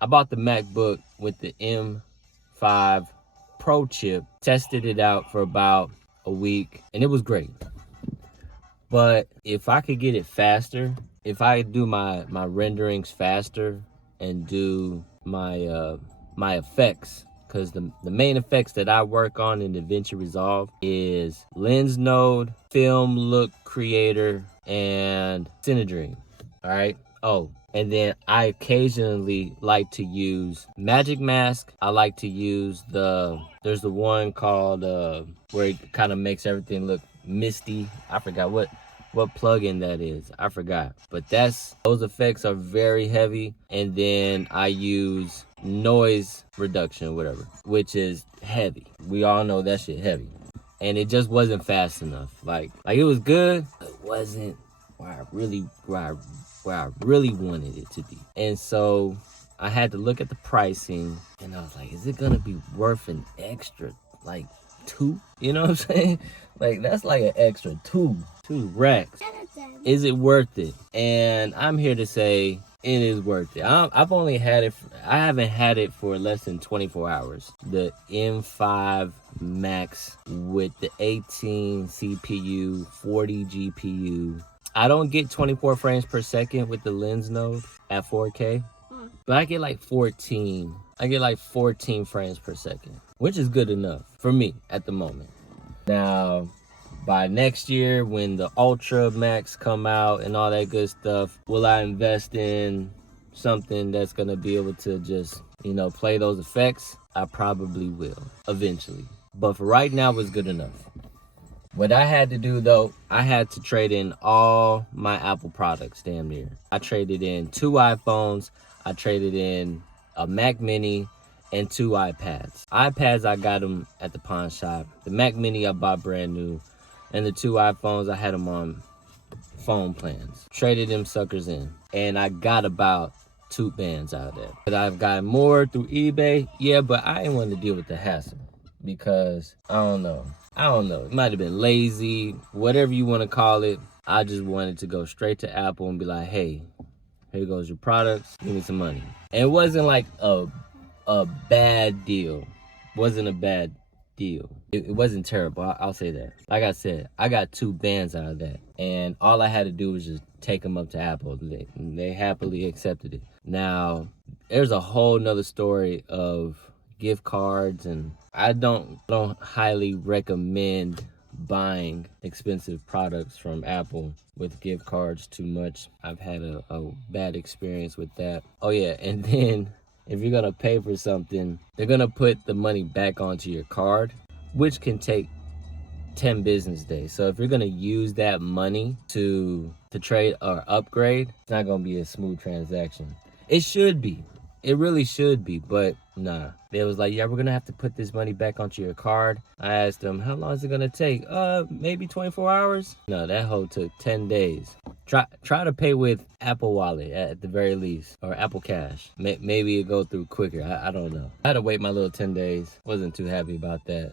I bought the MacBook with the M5 Pro chip, tested it out for about a week, and it was great. But if I could get it faster, if I do my renderings faster and do my my effects, because the main effects that I work on in Davinci Resolve is Lens Node, Film Look Creator, and Cinedream. All right. Oh, and then I occasionally like to use Magic Mask. I like to use there's the one called where it kind of makes everything look misty. I forgot what plugin that is. I forgot. But those effects are very heavy. And then I use noise reduction, whatever, which is heavy. We all know that shit heavy. And it just wasn't fast enough. Like it was good, but it wasn't where I really wanted it to be. And so I had to look at the pricing, and I was like, is it gonna be worth an extra like two? You know what I'm saying? Like that's like an extra two racks. Is it worth it? And I'm here to say it is worth it. I've only had it. I haven't had it for less than 24 hours. The M5 Max with the 18 CPU, 40 GPU. I don't get 24 frames per second with the lens node at 4K, but I get like 14. I get like 14 frames per second, which is good enough for me at the moment. Now, by next year, when the Ultra Max come out and all that good stuff, will I invest in something that's gonna be able to just, play those effects? I probably will eventually. But for right now, it's good enough. What I had to do though, I had to trade in all my Apple products damn near. I traded in 2 iPhones, I traded in a Mac Mini, and 2 iPads. iPads, I got them at the pawn shop. The Mac Mini, I bought brand new. And the 2 iPhones, I had them on phone plans. Traded them suckers in. And I got about 2 bands out of that. But I've got more through eBay. Yeah, but I didn't want to deal with the hassle. Because, I don't know. It might have been lazy, whatever you want to call it. I just wanted to go straight to Apple and be like, hey, here goes your products. Give me some money. And it wasn't like a bad deal. Wasn't a bad deal. It wasn't terrible. I'll say that. Like I said, I got 2 bands out of that. And all I had to do was just take them up to Apple. They happily accepted it. Now, there's a whole nother story of gift cards, and I don't highly recommend buying expensive products from Apple with gift cards too much. I've had a bad experience with that. Oh yeah, and then if you're gonna pay for something, they're gonna put the money back onto your card, which can take 10 business days. So if you're gonna use that money to trade or upgrade, it's not gonna be a smooth transaction. It should be. It really should be, but nah. They was like, yeah, we're gonna have to put this money back onto your card. I asked them, how long is it gonna take? Maybe 24 hours? No, that whole took 10 days. Try to pay with Apple Wallet at the very least, or Apple Cash. Maybe it'll go through quicker. I don't know. I had to wait my little 10 days. Wasn't too happy about that.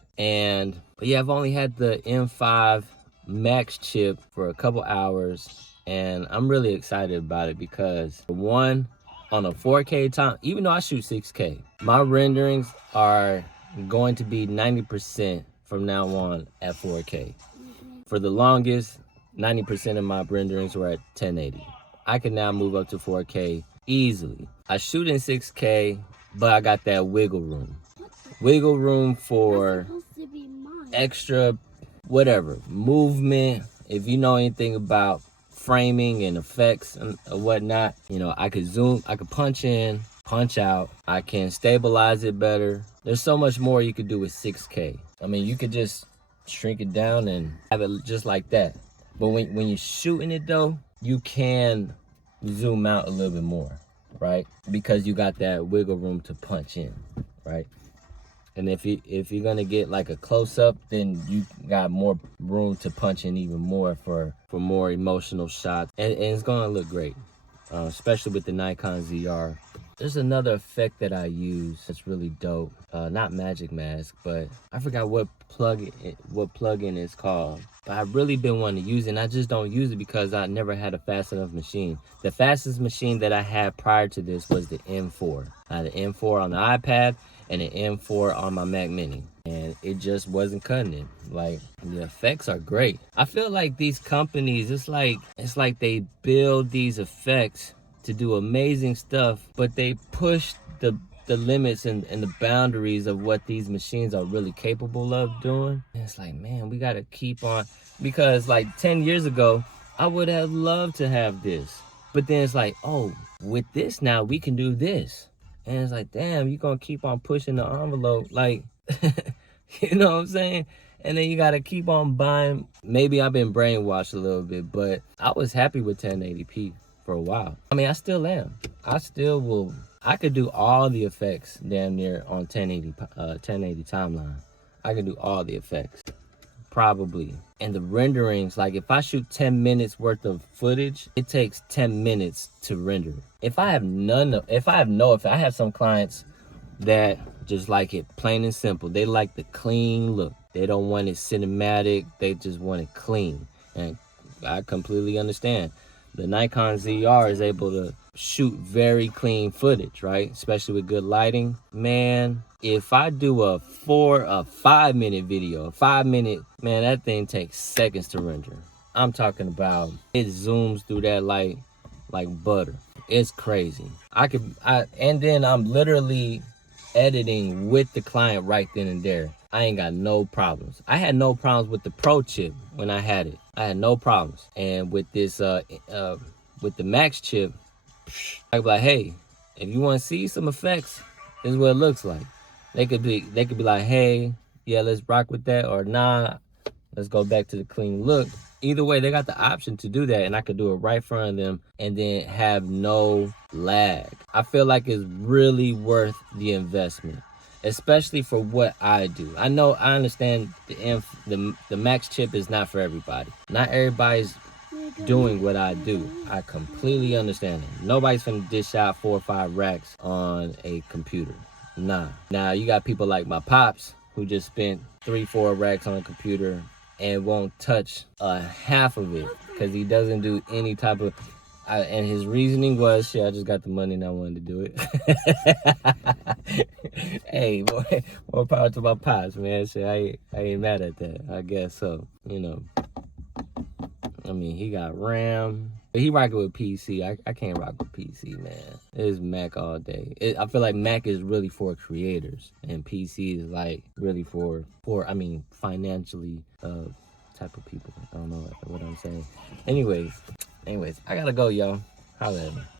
But yeah, I've only had the M5 Max chip for a couple hours, and I'm really excited about it because one, on a 4K time, even though I shoot 6K, my renderings are going to be 90% from now on at 4K. For the longest, 90% of my renderings were at 1080. I can now move up to 4K easily. I shoot in 6K, but I got that wiggle room. Wiggle room for extra, whatever, movement. If you know anything about framing and effects and whatnot, I could zoom, I could punch in, punch out, I can stabilize it better. There's so much more you could do with 6K. I mean, you could just shrink it down and have it just like that. But when you're shooting it though, you can zoom out a little bit more, right? Because you got that wiggle room to punch in, right? And if you're gonna get like a close-up, then you got more room to punch in even more for more emotional shots. And it's gonna look great, especially with the Nikon ZR. There's another effect that I use that's really dope. Not Magic Mask, but I forgot what plugin it's called. But I've really been wanting to use it, and I just don't use it because I never had a fast enough machine. The fastest machine that I had prior to this was the M4. I had the M4 on the iPad and an M4 on my Mac Mini, and it just wasn't cutting it. Like, the effects are great. I feel like these companies, it's like they build these effects to do amazing stuff, but they push the limits and the boundaries of what these machines are really capable of doing. And it's like, man, we gotta keep on, because like 10 years ago, I would have loved to have this. But then it's like, oh, with this now, we can do this. And it's like, damn, you're gonna keep on pushing the envelope. Like, you know what I'm saying? And then you gotta keep on buying. Maybe I've been brainwashed a little bit, but I was happy with 1080p for a while. I mean, I still am. I still will. I could do all the effects damn near on 1080 timeline. I can do all the effects. Probably. And the renderings, like if I shoot 10 minutes worth of footage, it takes 10 minutes to render. If I have some clients that just like it plain and simple. They like the clean look. They don't want it cinematic. They just want it clean. And I completely understand. The Nikon ZR is able to shoot very clean footage, right? Especially with good lighting. Man, if I do a 5-minute video, man, that thing takes seconds to render. I'm talking about, it zooms through that like butter. It's crazy. And then I'm literally editing with the client right then and there. I ain't got no problems. I had no problems with the Pro chip when I had it. I had no problems. And with this, with the Max chip, I be like, hey, if you want to see some effects, this is what it looks like. They could be like, hey, yeah, let's rock with that, or nah, let's go back to the clean look. Either way, they got the option to do that, and I could do it right in front of them and then have no lag. I feel like it's really worth the investment, especially for what I do. I understand the Max chip is not for everybody. Not everybody's doing what I do. I completely understand it. Nobody's finna dish out 4 or 5 racks on a computer. Nah. Now you got people like my pops who just spent 3-4 racks on a computer and won't touch half of it because he doesn't do any type of. And his reasoning was, shit, I just got the money and I wanted to do it. Hey, boy, more power to my pops, man. Shit, I ain't mad at that. I guess so. You know. I mean, he got RAM. But he rocking with PC. I can't rock with PC, man. It's Mac all day. I feel like Mac is really for creators. And PC is like really for financially type of people. I don't know what I'm saying. Anyways, I gotta go, y'all. Holla at me.